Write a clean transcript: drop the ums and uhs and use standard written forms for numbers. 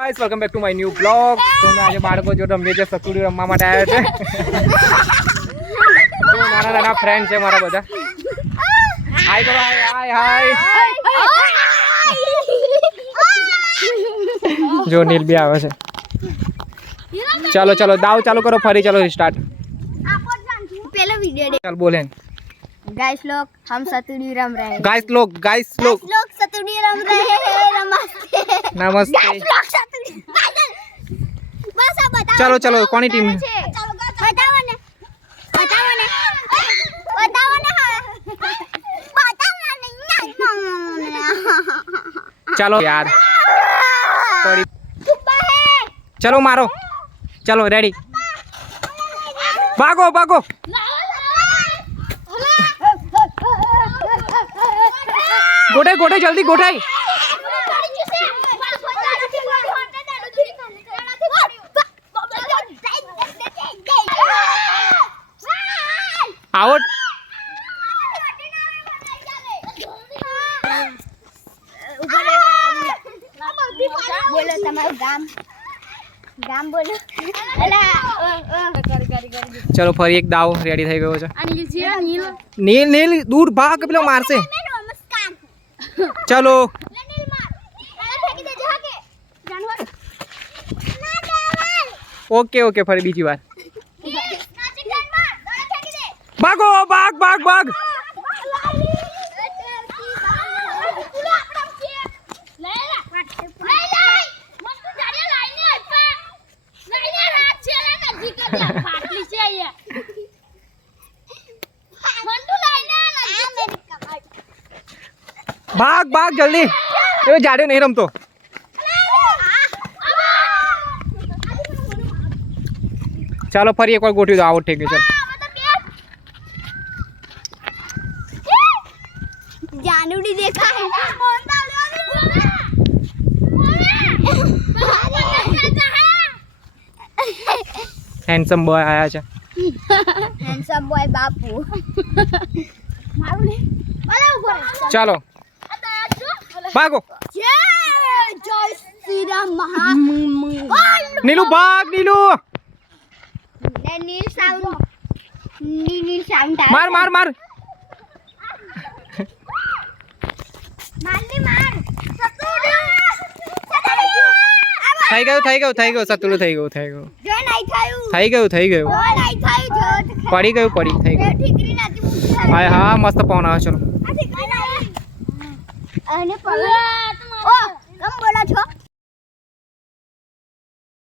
Guys welcome back to my new blog. तो मैं आज बाळको जो रमे છે સતુડી રમવા માટે આવ્યો છે। તો નાના નાના ફ્રેન્ડ છે મારા બધા। હાય કરો, હાય હાય જો નીલ બી આવે છે। चलो चलो दाव चालू करो, फरी चलो स्टार्ट। पहला वीडियो चल बोले गाइस लोग हम सतुड़ी रम रहे हैं। गाइस लोग सतुड़ी रम रहे हैं। नमस्ते नमस्ते। बस अब बताओ। चलो चलो कौन टीम है? बताओ ने बताओ ने चलो यार चलो मारो, चलो रेडी, भागो भागो गोटे गोटे जल्दी गोटाई। आउट। बोलो तुम्हारा गाम बोलो। चलो फरी एक दाव रेडी થઈ ગયો છે। નીલ નીલ દૂર ભાગ, પેલો મારશે। चलो ओके ओके फरी बीजी बार भागो, भाग भाग भाग। भाग भाग जल्दी, ये जाड़े नहीं रमतो। चलो फरी एक बार गोटी दो, आउट ठीक है। चल जानूडी देखा है। हैंडसम बॉय आया છે। हैंडसम बॉय बापू मारू ने वाला ऊपर। चलो भागो। जय श्री राम महा नीलू भाग, नीलू नील साउंड मार मार मार मारली मार થઈ ગયું સતુલું થઈ ગયું જો નહીં થયું થઈ ગયું નહીં થયું જો પડી ગયું થઈ ગયું। ઠીકરી નથી મૂકી હાય હા મસ્ત પવન આવે। ચલો અને પવન ઓ કમ બોલા છો?